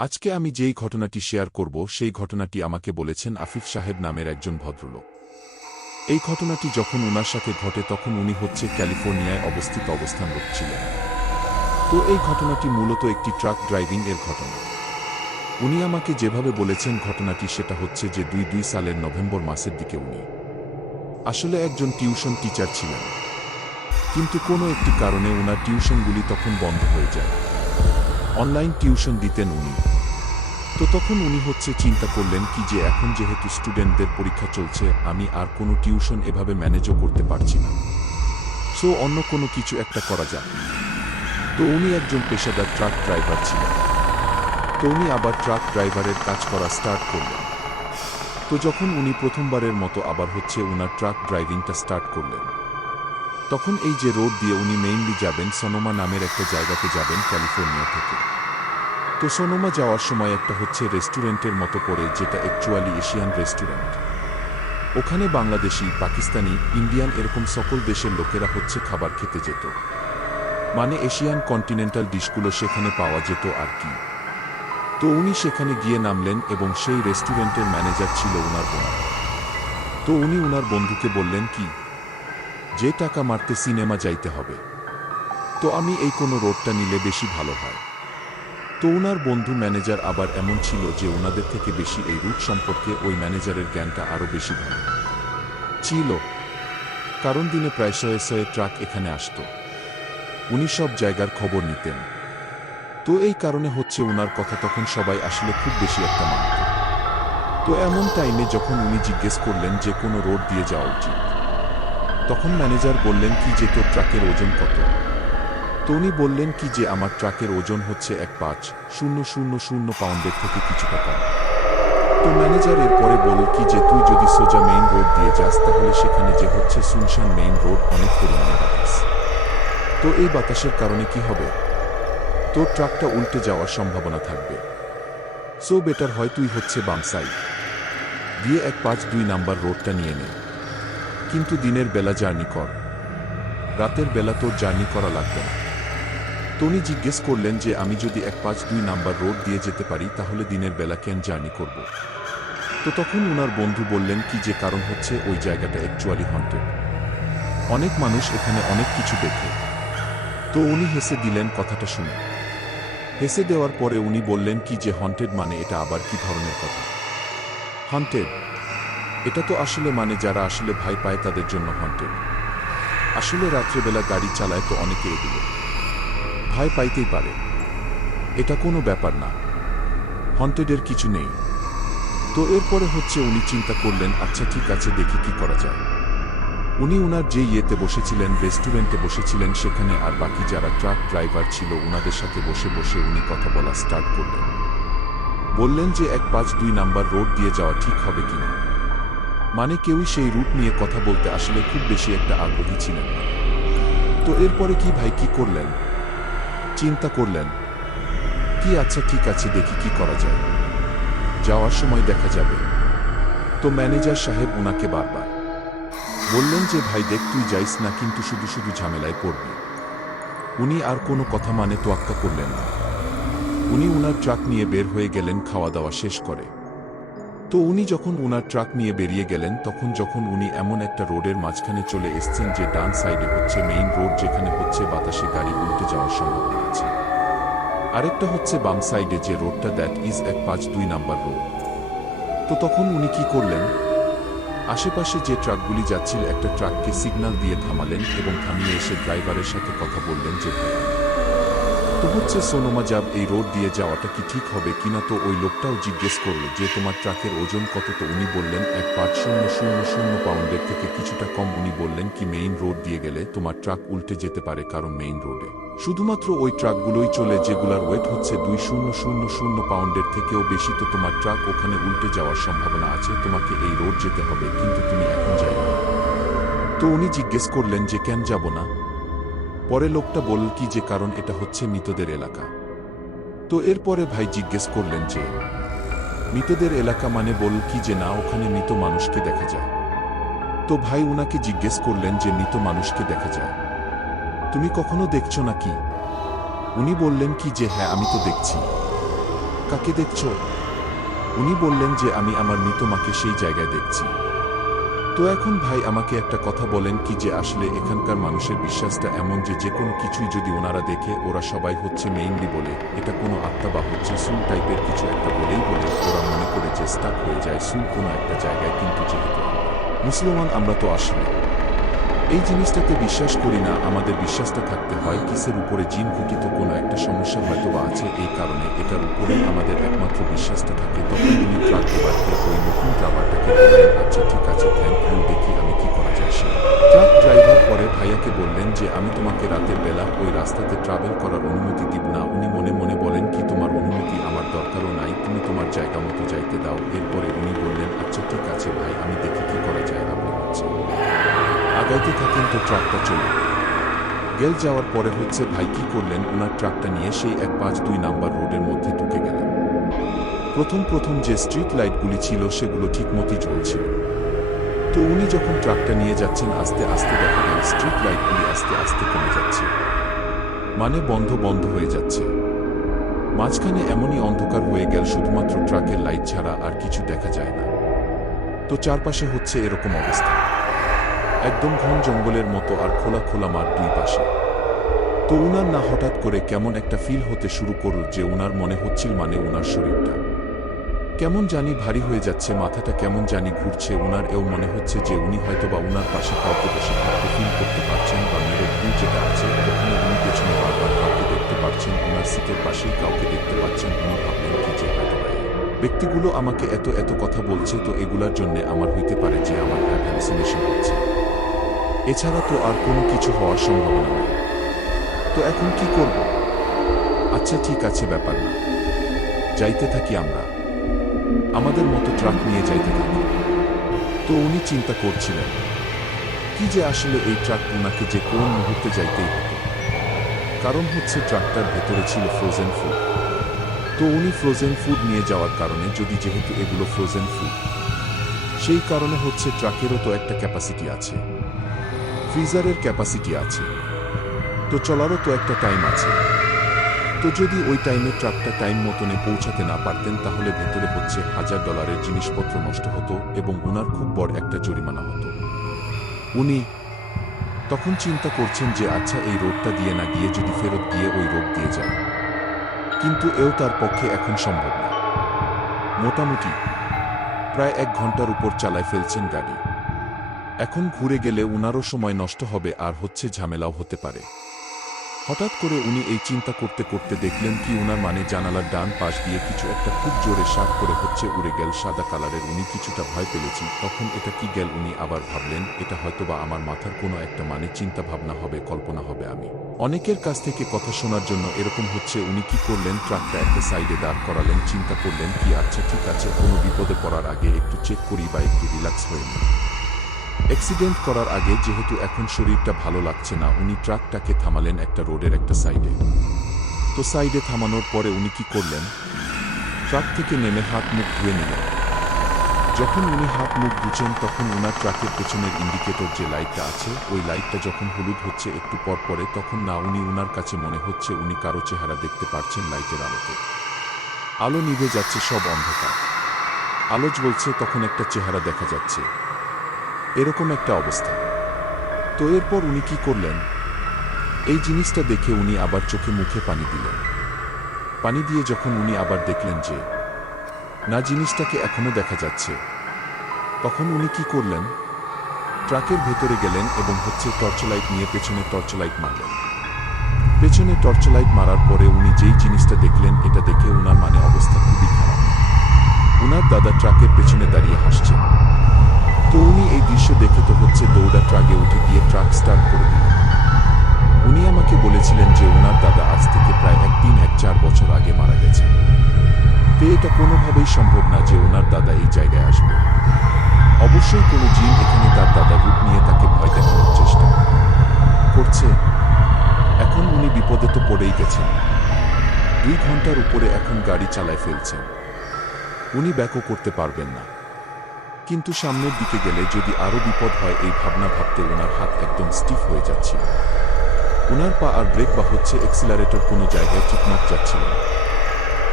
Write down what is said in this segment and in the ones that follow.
আজকে আমি যেই ঘটনাটি শেয়ার করব সেই ঘটনাটি আমাকে বলেছেন আফিফ সাহেব নামের একজন ভদ্রলোক। এই ঘটনাটি যখন উনার সাথে ঘটে তখন উনি ক্যালিফোর্নিয়ায় অবস্থানরত ছিলেন। তো এই ঘটনাটি মূলত একটি ট্রাক ড্রাইভিং এর ঘটনা। উনি আমাকে যেভাবে বলেছেন ঘটনাটি সেটা হচ্ছে যে ২০০২ সালের নভেম্বর মাসের দিকে উনি আসলে একজন টিউশন টিচার ছিলেন, কিন্তু কোনো একটি কারণে উনার টিউশনগুলি তখন বন্ধ হয়ে যায়। অনলাইন টিউশন দিতেন উনি। তো তখন উনি চিন্তা করলেন কি যে এখন যেহেতু স্টুডেন্টদের পরীক্ষা চলছে, আমি আর কোনো টিউশন এভাবে ম্যানেজও করতে পারছি না, সো অন্য কোনো কিছু একটা করা যাক। তো উনি একজন পেশাদার ট্রাক ড্রাইভার ছিলেন। তো উনি আবার ট্রাক ড্রাইভারের কাজ করা স্টার্ট করলেন। তো যখন উনি প্রথমবারের মতো আবার উনার ট্রাক ড্রাইভিংটা স্টার্ট করলেন, তখন এই যে রোড দিয়ে উনি মেইনলি যাবেন সোনোমা নামের একটা জায়গাতে যাবেন ক্যালিফোর্নিয়া থেকে। তো সোনোমা যাওয়ার সময় একটা রেস্টুরেন্টের মতো পড়ে, যেটা অ্যাকচুয়ালি এশিয়ান রেস্টুরেন্ট। ওখানে বাংলাদেশি, পাকিস্তানি, ইন্ডিয়ান এরকম সকল দেশের লোকেরা খাবার খেতে যেত, মানে এশিয়ান কন্টিনেন্টাল ডিশগুলো সেখানে পাওয়া যেত আর কি। তো উনি সেখানে গিয়ে নামলেন এবং সেই রেস্টুরেন্টের ম্যানেজার ছিল উনার বন্ধু। তো উনি উনার বন্ধুকে বললেন কি যে টাকা মারতে সিনেমা যাইতে হবে, তো আমি এই কোনো রোডটা নিলে বেশি ভালো হয়। তো উনার বন্ধু ম্যানেজার আবার এমন ছিল যে উনাদের থেকে বেশি এই রুট সম্পর্কে ওই ম্যানেজারের জ্ঞানটা আরও বেশি ভালো ছিল, কারণ দিনে প্রায় শয়ে ট্রাক এখানে আসত। উনি সব জায়গার খবর নিতেন। তো এই কারণে উনার কথা তখন সবাই আসলে খুব বেশি একটা মানত। তো এমন টাইমে যখন উনি জিজ্ঞেস করলেন যে কোনো রোড দিয়ে যাওয়া উচিত, তখন ম্যানেজার বললেন কি যে তোর ট্রাকের ওজন কত? তো উনি বললেন কি যে আমার ট্রাকের ওজন 1.5000 পাউন্ডের থেকে কিছুটা কম। তো ম্যানেজার এরপরে বলল কি যে তুই যদি সোজা মেইন রোড দিয়ে যাস তাহলে সেখানে যে সুনসান মেইন রোড, অনেক পরিমাণে বাতাস। তো এই বাতাসের কারণে কি হবে, তোর ট্রাকটা উল্টে যাওয়ার সম্ভাবনা থাকবে। সো বেটার হয় তুই বাম সাইড দিয়ে 152 নাম্বার রোডটা নিয়ে নে, কিন্তু দিনের বেলা জার্নি কর, রাতের বেলা তোর জার্নি করা লাগবে না। তো উনি জিজ্ঞেস করলেন যে আমি যদি 152 নাম্বার রোড দিয়ে যেতে পারি তাহলে দিনের বেলা কেন জার্নি করব? তো তখন উনার বন্ধু বললেন কি যে কারণ ওই জায়গাটা অ্যাকচুয়ালি হন্টেড, অনেক মানুষ এখানে অনেক কিছু দেখে। তো উনি হেসে দিলেন কথাটা শুনে। হেসে দেওয়ার পরে উনি বললেন কি যে হন্টেড মানে এটা আবার কি ধরনের কথা? হন্টেড এটা তো আসলে মানে যারা আসলে ভয় পায় তাদের জন্য হন্টেড। আসলে রাত্রেবেলা গাড়ি চালায় তো অনেকে, এগুলো ভয় পাইতেই পারে, এটা কোনো ব্যাপার না, হন্টেডের কিছু নেই। তো এরপরে উনি চিন্তা করলেন আচ্ছা ঠিক আছে, দেখি কি করা যায়। উনি উনার যে ইয়েতে বসেছিলেন, রেস্টুরেন্টে বসেছিলেন সেখানে, আর বাকি যারা ট্রাক ড্রাইভার ছিল উনাদের সাথে বসে বসে উনি কথা বলা স্টার্ট করলেন। বললেন যে 152 নাম্বার রোড দিয়ে যাওয়া ঠিক হবে কিনা, মানে কেউই সেই রুট নিয়ে কথা বলতে আসলে খুব বেশি একটা আগ্রহী ছিলেন না। তো এরপরে কি ভাই কি করলেন, চিন্তা করলেন কি আচ্ছা ঠিক আছে দেখি কি করা যায়, যাওয়ার সময় দেখা যাবে। তো ম্যানেজার সাহেব উনাকে বারবার বললেন যে ভাই দেখ তুই যাইস না, কিন্তু শুধু শুধু ঝামেলায় পড়বি। উনি আর কোনো কথা মানে তোয়াক্কা করলেন না। উনি উনার ট্রাক নিয়ে বের হয়ে গেলেন খাওয়া দাওয়া শেষ করে। তো উনি যখন উনার ট্রাক নিয়ে বেরিয়ে গেলেন তখন যখন উনি এমন একটা রোডের মাঝখানে চলে এসছেন যে ডান সাইডে মেইন রোড, যেখানে বাতাসে গাড়ি উল্টে যাওয়ার সম্ভাবনা আছে, আরেকটা বাম সাইডে যে রোডটা, দ্যাট ইজ 152 নাম্বার রোড। তো তখন উনি কি করলেন, আশেপাশে যে ট্রাকগুলি যাচ্ছিল একটা ট্রাককে সিগন্যাল দিয়ে থামালেন এবং থামিয়ে এসে ড্রাইভারের সাথে কথা বললেন যে ভাই তো সোনোমা যাব এই রোড দিয়ে যাওয়াটা কি ঠিক হবে কিনা। তো ওই লোকটাও জিজ্ঞেস করল যে তোমার ট্রাকের ওজন কত? তো উনি বললেন 1.5000 পাউন্ডের থেকে কিছুটা কম। উনি বললেন কি মেইন রোড দিয়ে গেলে তোমার ট্রাক উল্টে যেতে পারে, কারণ মেইন রোডে শুধুমাত্র ওই ট্রাকগুলোই চলে যেগুলার ওয়েট 2000 পাউন্ডের থেকেও বেশি। তো তোমার ট্রাক ওখানে উল্টে যাওয়ার সম্ভাবনা আছে, তোমাকে এই রোড যেতে হবে, কিন্তু তুমি এখন যাইবে না। তো উনি জিজ্ঞেস করলেন যে কেন যাব না? পরে লোকটা বলল কি যে কারণ এটা মৃতদের এলাকা। তো এরপরে ভাই জিজ্ঞেস করলেন যে মৃতদের এলাকা মানে? বলল কি যে না, ওখানে মৃত মানুষকে দেখা যায়। তো ভাই উনাকে জিজ্ঞেস করলেন যে মৃত মানুষকে দেখা যায়, তুমি কখনো দেখছো নাকি? উনি বললেন কি যে হ্যাঁ আমি তো দেখছি, কাকে দেখছো? উনি বললেন যে আমি আমার মৃত মাকে সেই জায়গায় দেখছি। তো এখন ভাই আমাকে একটা কথা বলেন কি যে আসলে এখানকার মানুষের বিশ্বাসটা এমন যে যে কোনো কিছুই যদি ওনারা দেখে ওরা সবাই হচ্ছে মেইনলি বলে এটা কোনো আত্মা বা হচ্ছে সুল টাইপের কিছু একটা বলেই বলে ওরা মনে করে যে স্টাক হয়ে যায় সুল কোনো একটা জায়গায়, কিন্তু যেহেতু আমরা মুসলমান আমরা তো আসলে এই জিনিসটাতে বিশ্বাস করি না। আমাদের বিশ্বাসটা থাকতে হয় কিসের উপরে জিন ঘটিত কোনো একটা সমস্যা হয়তো বা আছে, এই কারণে এটার উপরেই আমাদের একমাত্র বিশ্বাসটা থাকে। তখন উনি ট্রাক ড্রাইভারকে ওই নতুন ড্রাইভারটাকে বললেন আচ্ছা ঠিক আছে থ্যাংক ইউ, দেখি আমি কি করা যায়। সে ট্রাক ড্রাইভার পরে ভাইয়াকে বললেন যে আমি তোমাকে রাতের বেলা ওই রাস্তাতে ট্রাভেল করার অনুমতি দিব না। উনি মনে মনে বলেন কি তোমার অনুমতি আমার দরকারও নাই, তুমি তোমার জায়গা মতো যাইতে দাও। এরপরে উনি বললেন আচ্ছা ঠিক আছে ভাই আমি দেখি কি করা যায়। আপনি হচ্ছে আগাইতে থাকেন। তো ট্রাকটা চলে গেল যাওয়ার পরে হচ্ছে ভাই কি করলেন, ওনার ট্রাকটা নিয়ে সেই 152 নাম্বার রোডের মধ্যে ঢুকে গেলেন। প্রথম যে স্ট্রিট লাইটগুলি ছিল সেগুলো ঠিকমতোই জ্বলছিল। তো উনি যখন ট্রাকটা নিয়ে যাচ্ছেন আস্তে আস্তে দেখা গেল স্ট্রিট লাইটগুলি আস্তে আস্তে কমে যাচ্ছে, মানে বন্ধ হয়ে যাচ্ছে। মাঝখানে এমনই অন্ধকার হয়ে গেল শুধুমাত্র ট্রাকের লাইট ছাড়া আর কিছু দেখা যায় না। তো চারপাশে হচ্ছে এরকম অবস্থা, একদম ঘন জঙ্গলের মতো আর খোলা খোলা মাঠ দুই পাশে। তো উনার না হঠাৎ করে কেমন একটা ফিল হতে শুরু করল যে উনার মনে হচ্ছিল মানে উনার শরীরটা কেমন জানি ভারী হয়ে যাচ্ছে, মাথাটা কেমন জানি ঘুরছে। উনার এও মনে হচ্ছে যে উনি হয়তোবা উনার পাশে কাউকে বসে থাকতে ফিল করতে পারছেন, বা মেরোর ভিউ যেটা আছে ওখানে উনি পেছনে বারবার কাউকে দেখতে পাচ্ছেন, উনার সিটের পাশেই কাউকে দেখতে পাচ্ছেন। উনি ভাবলেন কি যে হয়তোবা এই ব্যক্তিগুলো আমাকে এত কথা বলছে, তো এগুলার জন্য আমার হইতে পারে যে আমার হ্যালুসিনেশন হচ্ছে, এছাড়া তো আর কোনো কিছু হওয়ার সম্ভাবনা নেই। তো এখন কি করব? আচ্ছা ঠিক আছে ব্যাপার না, যাইতে থাকি আমরা, আমাদের মতো ট্রাক নিয়ে যাইতে থাকি। তো উনি চিন্তা করছিলেন কি যে আসলে এই ট্রাক উনাকে যে কোন মুহূর্তে যাইতেই হতো, কারণ হচ্ছে ট্রাকটার ভেতরে ছিল ফ্রোজেন ফুড। তো উনি ফ্রোজেন ফুড নিয়ে যাওয়ার কারণে যেহেতু এগুলো ফ্রোজেন ফুড, সেই কারণে হচ্ছে ট্রাকেরও তো একটা ক্যাপাসিটি আছে, ফ্রিজারের ক্যাপাসিটি আছে, তো চলারও তো একটা টাইম আছে। তো যদি ওই টাইমে ট্রাকটা টাইম মতনে পৌঁছাতে না পারতেন তাহলে ভেতরে হচ্ছে $1000 জিনিসপত্র নষ্ট হতো এবং উনার খুব বড় একটা জরিমানা হতো। উনি তখন চিন্তা করছেন যে আচ্ছা এই রোডটা দিয়ে না গিয়ে যদি ফেরত গিয়ে ওই রোড দিয়ে যায়, কিন্তু এও তার পক্ষে এখন সম্ভব না। মোটামুটি প্রায় 1 ঘন্টার উপর চালায় ফেলছেন গাড়ি। এখন ঘুরে গেলে উনারও সময় নষ্ট হবে আর হচ্ছে ঝামেলাও হতে পারে। হঠাৎ করে উনি এই চিন্তা করতে করতে দেখলেন কি উনার মানে জানালার ডান পাশ দিয়ে কিছু একটা খুব জোরে শাক করে হচ্ছে উড়ে গেল সাদা কালারের। উনি কিছুটা ভয় পেলেছেন, তখন এটা কি গেল উনি আবার ভাবলেন এটা হয়তোবা আমার মাথার কোনো একটা মানে চিন্তা ভাবনা হবে, কল্পনা হবে, আমি অনেকের কাছ থেকে কথা শোনার জন্য এরকম হচ্ছে। উনি কি করলেন, ট্রাকটা একটা সাইডে দাঁড় করালেন, চিন্তা করলেন কি আচ্ছা ঠিক আছে কোনো বিপদে পড়ার আগে একটু চেক করি বা একটু রিল্যাক্স হয়ে নিই। অ্যাক্সিডেন্ট করার আগে যেহেতু এখন শরীরটা ভালো লাগছে না, উনি ট্রাকটাকে থামালেন একটা রোডের একটা সাইডে। তো সাইডে থামানোর পরে উনি কি করলেন, ট্রাক থেকে নেমে হাত মুখ ধুয়ে নিলেন। যখন উনি হাত মুখ ধুচ্ছেন তখন উনার ট্রাকের পেছনের ইন্ডিকেটর যে লাইটটা আছে ওই লাইটটা যখন হলুদ হচ্ছে একটু পর পরে, তখন না উনি উনার কাছে মনে হচ্ছে উনি কারো চেহারা দেখতে পারছেন লাইটের আলোতে। আলো নিভে যাচ্ছে, সব অন্ধকার, আলো জ্বলছে, তখন একটা চেহারা দেখা যাচ্ছে, এরকম একটা অবস্থা। তো এরপর উনি কি করলেন, এই জিনিসটা দেখে উনি আবার চোখে মুখে পানি দিলেন। পানি দিয়ে যখন উনি আবার দেখলেন যে না জিনিসটাকে এখনো দেখা যাচ্ছে, তখন উনি কি করলেন, ট্রাকের ভেতরে গেলেন এবং হচ্ছে টর্চলাইট নিয়ে পেছনে টর্চলাইট মারলেন। পেছনে টর্চলাইট মারার পরে উনি যেই জিনিসটা দেখলেন এটা দেখে উনার মানে অবস্থা খুবই খারাপ। উনার দাদা ট্রাকের পেছনে দাঁড়িয়ে হাসছেন। তো উনি এই দৃশ্য দেখে তো হচ্ছে দৌড়া ট্রাকে উঠে গিয়ে ট্রাক স্টার্ট করে দিলেন। উনি আমাকে বলেছিলেন যে ওনার দাদা আজ থেকে প্রায় 4 বছর আগে মারা গেছেন। তো এটা কোনোভাবেই সম্ভব না যে ওনার দাদা এই জায়গায় আসবে। অবশ্যই কোনো জিন এখানে তার দাদার রূপ নিয়ে তাকে ভয় দেখানোর চেষ্টা করছে। এখন উনি বিপদে তো পড়েই গেছেন, 2 ঘন্টার উপরে এখন গাড়ি চালায় ফেলছেন, উনি ব্যাকও করতে পারবেন না। কিন্তু সামনের দিকে গেলে যদি আরও বিপদ হয় এই ভাবনা ভাবতে ওনার হাত একদম স্টিফ হয়ে যাচ্ছিল। ওনার পা আর ব্রেক বা হচ্ছে এক্সিলারেটর কোনো জায়গায় ঠিকমত যাচ্ছিল না।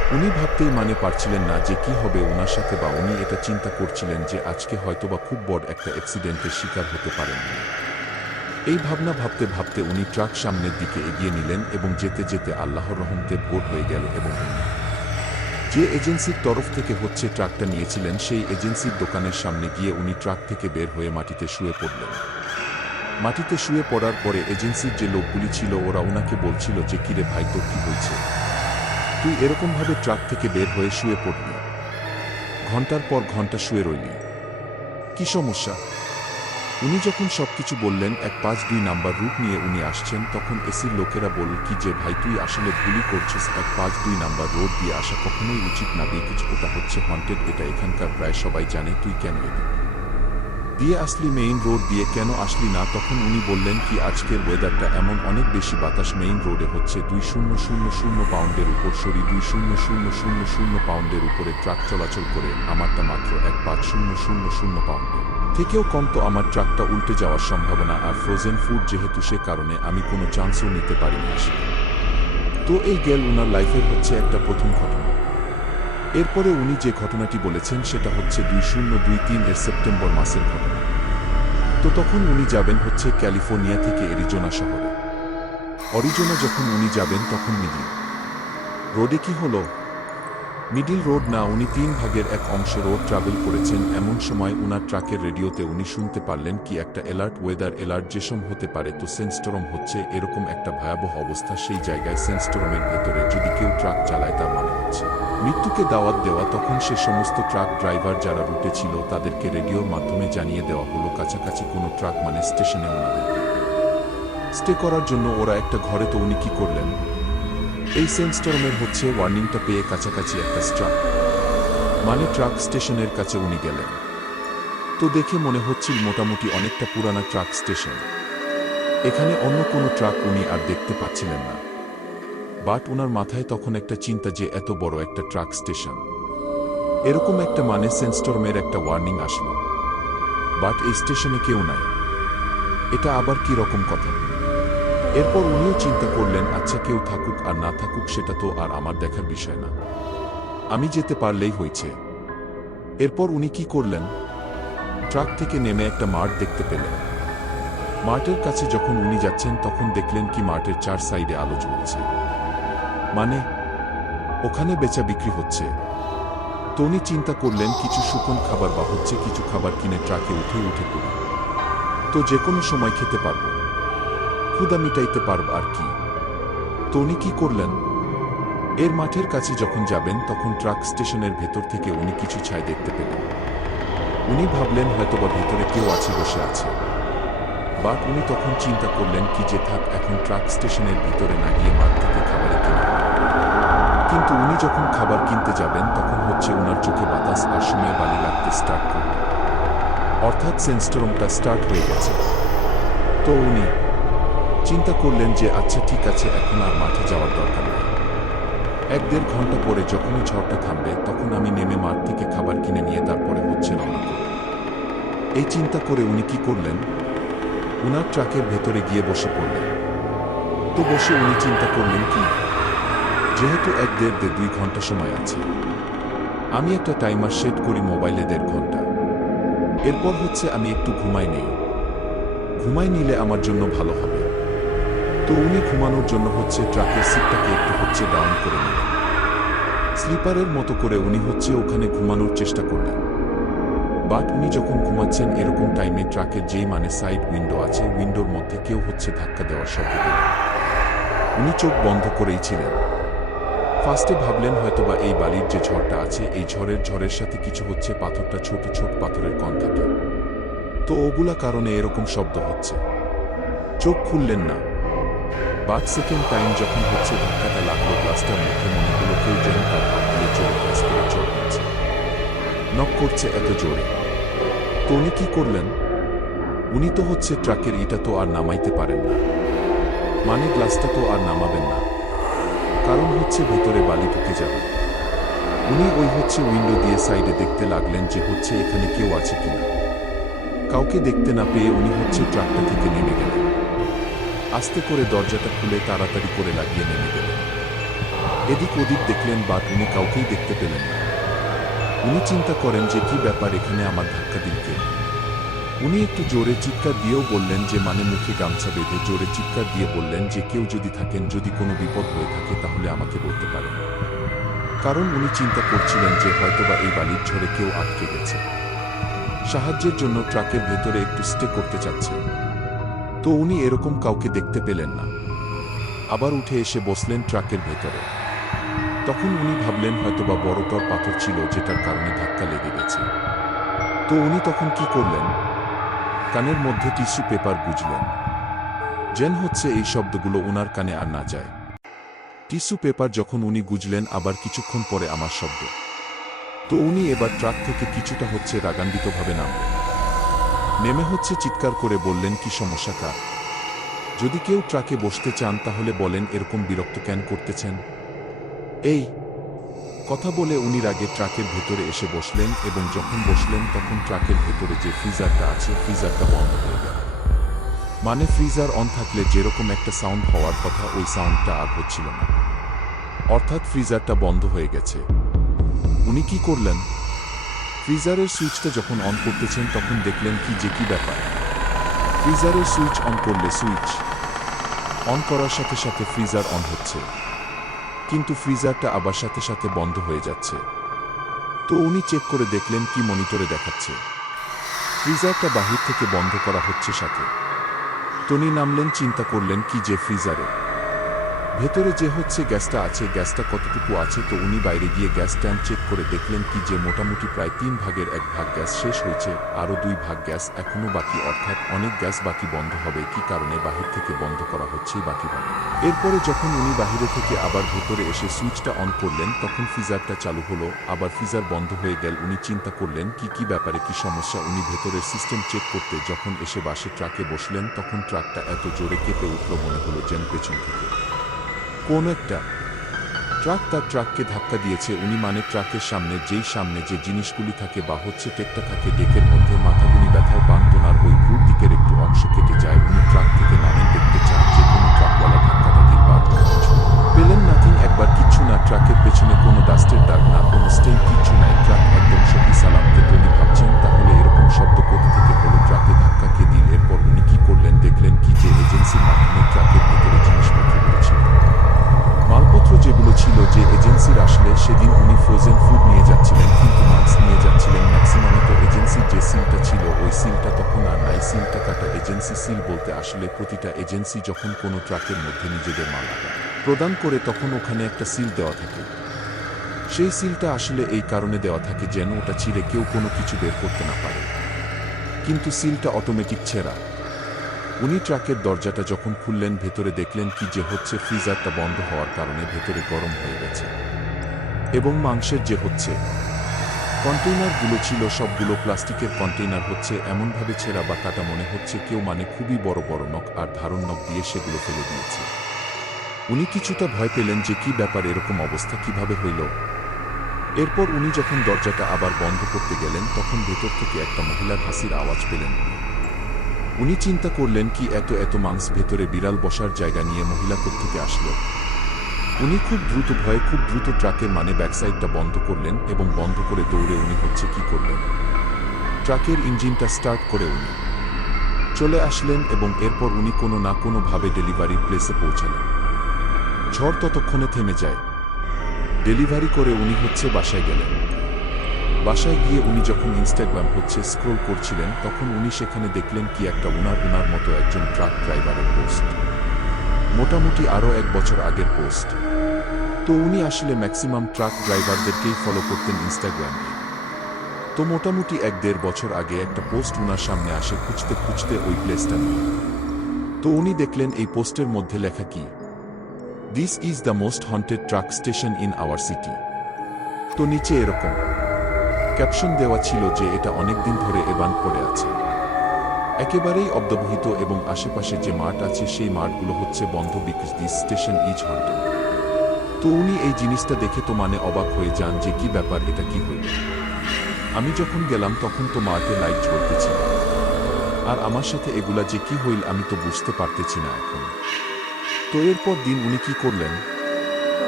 উনি ভাবতেই পারছিলেন না যে কি হবে ওনার সাথে, বা উনি এটা চিন্তা করছিলেন যে আজকে হয়তোবা খুব বড় একটা অ্যাক্সিডেন্টের শিকার হতে পারেন। এই ভাবনা ভাবতে ভাবতে উনি ট্রাক সামনের দিকে এগিয়ে নিলেন এবং যেতে যেতে আল্লাহর রহমতে ভোর হয়ে গেল এবং যে এজেন্সির তরফ থেকে ট্রাকটা নিয়েছিলেন সেই এজেন্সির দোকানের সামনে গিয়ে উনি ট্রাক থেকে বের হয়ে মাটিতে শুয়ে পড়লেন। মাটিতে শুয়ে পড়ার পরে এজেন্সির যে লোকগুলি ছিল ওরা ওনাকে বলছিল যে কিরে ভাই, তোর কি হয়েছে? তুই এরকমভাবে ট্রাক থেকে বের হয়ে শুয়ে পড়লি, ঘন্টার পর ঘন্টা শুয়ে রইলি, কি সমস্যা? উনি যখন সবকিছু বললেন 152 নাম্বার রুট নিয়ে উনি আসছেন, তখন এসির লোকেরা বলল কি যে ভাই তুই আসলে ভুলই করছিস, 152 নাম্বার রোড দিয়ে আসা কখনোই উচিত না, কিছু ওটা হচ্ছে হন্টেড, এটা এখানকার প্রায় সবাই জানে, তুই কেন এটা দিয়ে আসলি, মেইন রোড দিয়ে কেন আসলি না? তখন উনি বললেন কি আজকের ওয়েদারটা এমন, অনেক বেশি বাতাস, মেইন রোডে হচ্ছে 2000 পাউন্ডের উপর, 2000 পাউন্ডের উপরে ট্রাক চলাচল করে, আমারটা মাত্র 15000 পাউন্ডের থেকেও কম, তো আমার ট্রাকটা উল্টে যাওয়ার সম্ভাবনা, আর ফ্রোজেন ফুড যেহেতু, সে কারণে আমি কোনো চান্সও নিতে পারিনি আসলে। তো এই গেল উনার লাইফের একটা প্রথম ঘটনা। এরপরে উনি যে ঘটনাটি বলেছেন সেটা হচ্ছে 2023 এর সেপ্টেম্বর মাসের ঘটনা। তো তখন উনি যাবেন ক্যালিফোর্নিয়া থেকে অ্যারিজোনা শহরে। অরিজোনা যখন উনি যাবেন তখন মিডিল রোডে কি হলো, মিডিল রোড না, উনি 3 ভাগের 1 অংশ রোড ট্রাভেল করেছেন। এমন সময় উনার ট্রাকের রেডিওতে উনি শুনতে পারলেন কি একটা অ্যালার্ট, ওয়েদার অ্যালার্ট, যেসম হতে পারে, তো সেন্সটর্ম হচ্ছে, এরকম একটা ভয়াবহ অবস্থা সেই জায়গায়। সেন্সটর্মের ভেতরে যদি কেউ ট্রাক চালায় তার হচ্ছে মৃত্যুকে দাওয়াত দেওয়া। তখন সে সমস্ত ট্রাক ড্রাইভার যারা রুটে ছিল তাদেরকে রেডিওর মাধ্যমে জানিয়ে দেওয়া হলো কাছাকাছি কোনো ট্রাক স্টেশনে ওনাদেরকে স্টে করার জন্য ওরা একটা ঘরে। তো উনি কি করলেন, এই সেন্সটর্মের ওয়ার্নিংটা পেয়ে কাছাকাছি একটা ট্রাক স্টেশনের কাছে উনি গেলেন। তো দেখে মনে হচ্ছিল মোটামুটি অনেকটা পুরানা ট্রাক স্টেশন, এখানে অন্য কোনো ট্রাক উনি আর দেখতে পাচ্ছিলেন না। বাট ওনার মাথায় তখন একটা চিন্তা যে এত বড় একটা ট্রাক স্টেশন, এরকম একটা সেন্সটর্মের একটা ওয়ার্নিং আসলো, বাট এই স্টেশনে কেউ নাই, এটা আবার কি রকম কথা? এরপর উনিও চিন্তা করলেন আচ্ছা কেউ থাকুক আর না থাকুক সেটা তো আর আমার দেখার বিষয় না, আমি যেতে পারলেই হয়েছে। এরপর উনি কি করলেন, ট্রাক থেকে নেমে একটা মাঠ দেখতে পেলেন। মাঠের কাছে যখন উনি যাচ্ছেন তখন দেখলেন কি মাঠের 4 সাইডে আলো জ্বলছে, ওখানে বেচা বিক্রি হচ্ছে। তো উনি চিন্তা করলেন কিছু শুকনো খাবার বা কিছু খাবার কিনে ট্রাকে উঠে পড়ি, তো যে কোনো সময় খেতে পারবো, ক্ষুধা মিটাইতে পারব আর কি। তো উনি কি করলেন, এর মাঠের কাছে যখন যাবেন তখন ট্রাক স্টেশনের ভেতর থেকে উনি কিছু ছাই দেখতে পেলেন। উনি ভাবলেন হয়তোবা ভেতরে কেউ আছে, বসে আছে। বাট উনি তখন চিন্তা করলেন কি যে থাক, এখন ট্রাক স্টেশনের ভিতরে না গিয়ে মাঠ থেকে খাবার কিনে। কিন্তু উনি যখন খাবার কিনতে যাবেন তখন উনার চোখে বাতাস আর সময় বালি লাগতে স্টার্ট করল, অর্থাৎ সেন্সটর্মটা স্টার্ট হয়ে গেছে। তো উনি চিন্তা করলেন যে আচ্ছা ঠিক আছে, এখন আর মাঠে যাওয়ার দরকার নেই, 1-1.5 ঘন্টা পরে যখনই ঝড়টা থামবে তখন আমি নেমে মাঠ থেকে খাবার কিনে নিয়ে তারপরে রওনা করব। এই চিন্তা করে উনি কি করলেন, উনার ট্রাকের ভেতরে গিয়ে বসে পড়লেন। তো বসে উনি চিন্তা করলেন কি, যেহেতু 1-1.5-2 ঘন্টা সময় আছে, আমি একটা টাইমার সেট করি মোবাইলে 1.5 ঘন্টা, এরপর আমি একটু ঘুমাই নিলে আমার জন্য ভালো হবে। তো উনি ঘুমানোর জন্য ট্রাকের সিটটাকে একটু ডাউন করে নিলেন, স্লিপারের মতো করে উনি ওখানে ঘুমানোর চেষ্টা করলেন। বাট উনি যখন ঘুমাচ্ছেন এরকম টাইমে ট্রাকের যেই সাইড উইন্ডো আছে, উইন্ডোর মধ্যে কেউ ধাক্কা দেওয়ার শব্দ পেলেন। উনি চোখ বন্ধ করেই ছিলেন। ফার্স্টে ভাবলেন হয়তোবা এই বালির যে ঝড়টা আছে, এই ঝড়ের সাথে কিছু পাথরটা ছোট ছোট পাথরের কণ থাকে, তো ওগুলা কারণে এরকম শব্দ হচ্ছে। চোখ খুললেন না। বাট সেকেন্ড টাইম যখন ধাক্কাটা লাগলো গ্লাসটার মধ্যে, মনে হলো কেউ যেন তার হাত দিয়ে জোরে গ্লাস করে চোট দিচ্ছে, নক করছে এত জোরে। তো উনি কি করলেন, উনি তো ট্রাকের ইটা তো আর নামাইতে পারেন না, গ্লাসটা তো আর নামাবেন না, কারণ ভেতরে বালি ঢুকে যাবে। উনি ওই উইন্ডো দিয়ে সাইডে দেখতে লাগলেন যে এখানে কেউ আছে কিনা। কাউকে দেখতে না পেয়ে উনি ট্রাকটা থেকে নেমে গেলেন, আস্তে করে দরজাটা খুলে তাড়াতাড়ি করে লাগিয়ে নেমে গেলেন। এদিক ওদিক দেখলেন বাট উনি কাউকেই দেখতে পেলেন না। উনি চিন্তা করেন যে কি ব্যাপার, এখানে আমার ধাক্কা দিল কে? উনি একটু জোরে চিৎকার দিয়েও বললেন যে মানে মুখে গামছা বেঁধে জোরে চিৎকার দিয়ে বললেন যে কেউ যদি থাকেন, যদি কোনো বিপদ হয়ে থাকে তাহলে আমাকে বলতে পারেন। কারণ উনি চিন্তা করছিলেন যে হয়তোবা এই বালির ঝড়ে কেউ আটকে গেছে, সাহায্যের জন্য ট্রাকের ভেতরে একটু স্টে করতে চাচ্ছে। তো উনি এরকম কাউকে দেখতে পেলেন না। আবার উঠে এসে বসলেন ট্রাকের ভেতরে। তখন উনি ভাবলেন হয়তোবা বড়তর পাথর ছিল যেটার কারণে ধাক্কা লেগে গেছে। তো উনি তখন কি করলেন? কানের মধ্যে টিস্যু পেপার গুজলেন, যেন হচ্ছে এই শব্দগুলো উনার কানে আর না যায়। টিস্যু পেপার যখন উনি গুজলেন, আবার কিছুক্ষণ পরে আমার শব্দ। তো উনি এবার ট্রাক থেকে কিছুটা হচ্ছে রাগান্বিতভাবে নামলেন। নেমে হচ্ছে চিৎকার করে বললেন, কি সমস্যা কার? যদি কেউ ট্রাকে বসতে চান তাহলে বলেন, এরকম বিরক্ত কেন করতেছেন? এই কথা বলে উনি রাগে ট্রাকের ভেতরে এসে বসলেন, এবং যখন বসলেন তখন ট্রাকের ভেতরে যে ফ্রিজারটা আছে ফ্রিজারটা বন্ধ হয়ে গেল। মানে ফ্রিজার অন থাকলে যেরকম একটা সাউন্ড হওয়ার কথা ওই সাউন্ডটা আর হচ্ছিল না, অর্থাৎ ফ্রিজারটা বন্ধ হয়ে গেছে। উনি কি করলেন? ফ্রিজারের সুইচটা যখন অন করতেছেন তখন দেখলেন কি ব্যাপার। ফ্রিজারের সুইচ অন করলে সুইচ অন করার সাথে সাথে ফ্রিজার অন হচ্ছে, কিন্তু ফ্রিজারটা আবার সাথে সাথে বন্ধ হয়ে যাচ্ছে। তো উনি চেক করে দেখলেন কি মনিটরে দেখাচ্ছে ফ্রিজারটা বাহির থেকে বন্ধ করা হচ্ছে সাথে। টনি নামলেন, চিন্তা করলেন কি যে ফ্রিজারে ভেতরে যে হচ্ছে গ্যাসটা আছে, গ্যাসটা কতটুকু আছে। তো উনি বাইরে গিয়ে গ্যাস ট্যাঙ্ক চেক করে দেখলেন কি যে মোটামুটি প্রায় 3 ভাগের 1 ভাগ গ্যাস শেষ হয়েছে, আরও 2 ভাগ গ্যাস এখনো বাকি, অর্থাৎ অনেক গ্যাস বাকি। বন্ধ হবে কি কারণে? বাহির থেকে বন্ধ করা হচ্ছেই বাকিভাবে। এরপরে যখন উনি বাহিরে থেকে আবার ভেতরে এসে সুইচটা অন করলেন তখন ফ্রিজারটা চালু হলো, আবার ফ্রিজার বন্ধ হয়ে গেল। উনি চিন্তা করলেন কি ব্যাপারে, কি সমস্যা। উনি ভেতরের সিস্টেম চেক করতে যখন এসে বাসে ট্রাকে বসলেন তখন ট্রাকটা এত জোরে কেঁপে উঠল মনে হলো যেন পেছন থেকে কোন একটা ট্রাক তার ট্রাককে ধাক্কা দিয়েছে। উনি মানে ট্রাকের সামনে যে জিনিসগুলি থাকে বা হচ্ছে টেকটা থাকে ডেকের মধ্যে, মাথাগুলি ব্যথাও পান। তোনার ওই ভ্রুর দিকের একটু অংশ কেটে যায়। উনি ট্রাক থেকে নামেন, দেখতে চান যে কোনো ট্রাকওয়ালা ধাক্কাটা দিল বা কিছু পেলেন। নাথিং, একবার কিচ্ছু না। ট্রাকের পেছনে কোনো ডাস্টের দাগ না, কোনো স্টেন, কিচ্ছু নাই। ট্রাক একদম সহি সালামতে। উনি ভাবছেন তাহলে এরকম শব্দ কোথা থেকে হলো, ট্রাকে ধাক্কা কে দিল? এরপর উনি কি করলেন? দেখলেন কি যে এজেন্সির মাধ্যমে ট্রাকের ভেতরে জিনিসপত্রগুলো ছিল, মালপত্র যেগুলো ছিল যে এজেন্সির। আসলে সেদিন উনি ফ্রোজেন ফুড নিয়ে যাচ্ছিলেন, কিন্তু মাছ নিয়ে যাচ্ছিলেন ম্যাক্সিমামে। তো এজেন্সির যে সিলটা ছিল ওই সিলটা তখন আর নাই। সিলটা কাটা। এজেন্সি সিল বলতে আসলে প্রতিটা এজেন্সি যখন কোনো ট্রাকের মধ্যে নিজেদের মাল প্রদান করে তখন ওখানে একটা সিল দেওয়া থাকে। সেই সিলটা আসলে এই কারণে দেওয়া থাকে যেন ওটা ছিঁড়ে কেউ কোনো কিছু বের করতে না পারে, কিন্তু সিলটা অটোমেটিক ছেঁড়া। উনি ট্রাকের দরজাটা যখন খুললেন ভেতরে দেখলেন কি যে হচ্ছে ফ্রিজারটা বন্ধ হওয়ার কারণে ভেতরে গরম হয়ে গেছে, এবং মাংসের যে হচ্ছে কন্টেইনারগুলো ছিল সবগুলো প্লাস্টিকের কন্টেইনার হচ্ছে এমনভাবে ছেঁড়া বা কাটা মনে হচ্ছে কেউ মানে খুবই বড় বড় নখ আর ধারণ নখ দিয়ে সেগুলো ফেলে দিয়েছে। উনি কিছুটা ভয় পেলেন যে কি ব্যাপার, এরকম অবস্থা কিভাবে হইল। এরপর উনি যখন দরজাটা আবার বন্ধ করতে গেলেন তখন ভেতর থেকে একটা মহিলার হাসির আওয়াজ পেলেন। উনি চিন্তা করলেন কি এত মাংস ভেতরে বিড়াল বসার জায়গা নিয়ে মহিলা কোত্থেকে আসলো। উনি খুব দ্রুত ট্রাকের মানে ব্যাকসাইডটা বন্ধ করলেন, এবং বন্ধ করে দৌড়ে উনি হচ্ছে কি করলেন, ট্রাকের ইঞ্জিনটা স্টার্ট করে উনি চলে আসলেন, এবং এরপর উনি কোনো না কোনোভাবে ডেলিভারির প্লেসে পৌঁছালেন। ঝড় ততক্ষণে থেমে যায়। ডেলিভারি করে উনি হচ্ছে বাসায় গেলেন। বাসায় গিয়ে উনি যখন ইনস্টাগ্রাম হচ্ছে স্ক্রোল করছিলেন তখন উনি সেখানে দেখলেন কি একটা উনার মতো একজন ট্রাক ড্রাইভারের পোস্ট, মোটামুটি আরও 1 বছর আগের পোস্ট। তো উনি আসলে ম্যাক্সিমাম ট্রাক ড্রাইভারদেরকেই ফলো করতেন ইনস্টাগ্রামে। তো মোটামুটি 1-1.5 বছর আগে একটা পোস্ট উনার সামনে আসে খুঁজতে ওই প্লেসটা নিয়ে। তো উনি দেখলেন এই পোস্টের মধ্যে লেখা কি, this is the most haunted truck station in our city. তো নিচে এরকম ক্যাপশন দেওয়া ছিল যে এটা অনেকদিন ধরে এবান পড়ে আছে, একেবারেই অব্যবহৃত, এবং আশেপাশে যে মাঠ আছে সেই মাঠগুলো হচ্ছে বন্ধ, because this station is haunted. তো উনি এই জিনিসটা দেখে তো মানে অবাক হয়ে যান যে কি ব্যাপার, এটা কি হইল। আমি যখন গেলাম তখন তো মাঠে লাইট জ্বলতেছিল, আর আমার সাথে এগুলা যে কি হইল আমি তো বুঝতে পারতেছি না এখন। তো এরপর দিন উনি কি করলেন,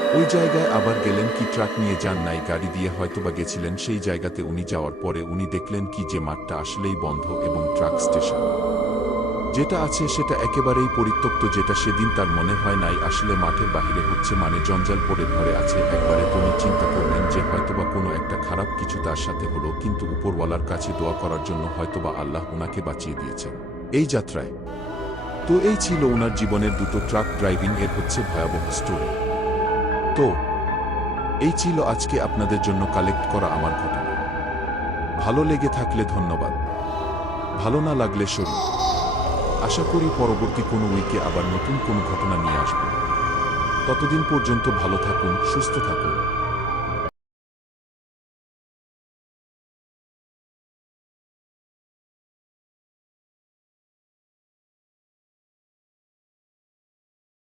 ওই জায়গায় আবার গেলেন কি ট্রাক নিয়ে যান নাই, গাড়ি দিয়ে হয়তোবা গেছিলেন। সেই জায়গাতে উনি যাওয়ার পরে উনি দেখলেন কি যে মাঠটা আসলেই বন্ধ এবং ট্রাক স্টেশন যেটা আছে সেটা একেবারেই পরিত্যক্ত, যেটা সেদিন তার মনে হয় নাই আসলে মাঠের বাহিরে হচ্ছে, মানে জঞ্জাল পড়ে ধরে আছে একবারে। তিনি চিন্তা করলেন যে হয়তোবা কোনো একটা খারাপ কিছু তার সাথে হলো, কিন্তু উপরওয়ালার কাছে দোয়া করার জন্য হয়তোবা আল্লাহ ওনাকে বাঁচিয়ে দিয়েছেন এই যাত্রায়। তো এই ছিল ওনার জীবনের দুটো ট্রাক ড্রাইভিং এর হচ্ছে ভয়াবহ স্টোরি। তো এই ছিল আজকে আপনাদের জন্য কালেক্ট করা আমার ঘটনা। ভালো লেগে থাকলে ধন্যবাদ, ভালো না লাগলে সরি। আশা করি পরবর্তী কোনো উইকে আবার নতুন কোনো ঘটনা নিয়ে আসব। ততদিন পর্যন্ত ভালো থাকুন, সুস্থ থাকুন।